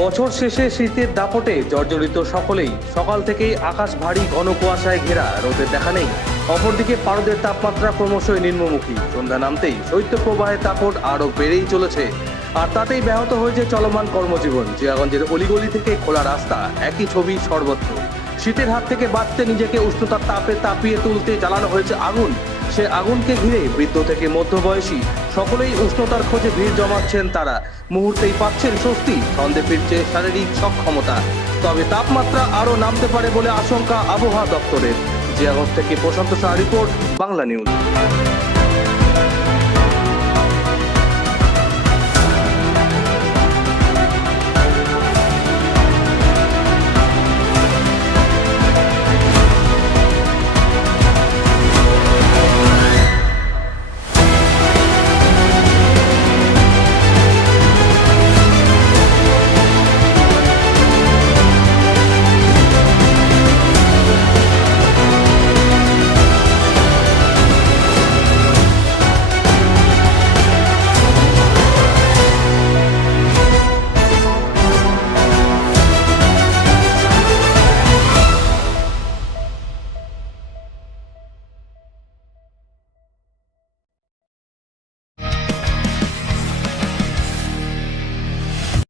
বছর শেষে শীতের দাপটে জর্জরিত সকলেই। সকাল থেকেই আকাশ ভারী ঘন কুয়াশায় ঘেরা, রোদের দেখা নেই। অপরদিকে পারদের তাপমাত্রা ক্রমশই নিম্নমুখী। সন্ধ্যা নামতেই শৈত্যপ্রবাহের দাপট আরও বেড়েই চলেছে। আর তাতেই ব্যাহত হয়েছে চলমান কর্মজীবন। জিয়াগঞ্জের অলিগলি থেকে খোলা রাস্তা, একই ছবি সর্বত্র। শীতের হাত থেকে বাঁচতে নিজেকে উষ্ণতার তাপে তাপিয়ে তুলতে জ্বালানো হয়েছে আগুন। সে আগুনকে ঘিরে বৃদ্ধ থেকে মধ্যবয়সী সকলেই উষ্ণতার খোঁজে ভিড় জমাচ্ছেন তারা। মুহূর্তেই পাচ্ছেন স্বস্তি, ছন্দে ফিরছে শারীরিক সক্ষমতা। তবে তাপমাত্রা আরও নামতে পারে বলে আশঙ্কা আবহাওয়া দপ্তরের। জিয়াগঞ্জ থেকে প্রশান্ত শাহ রিপোর্ট, বাংলা নিউজ।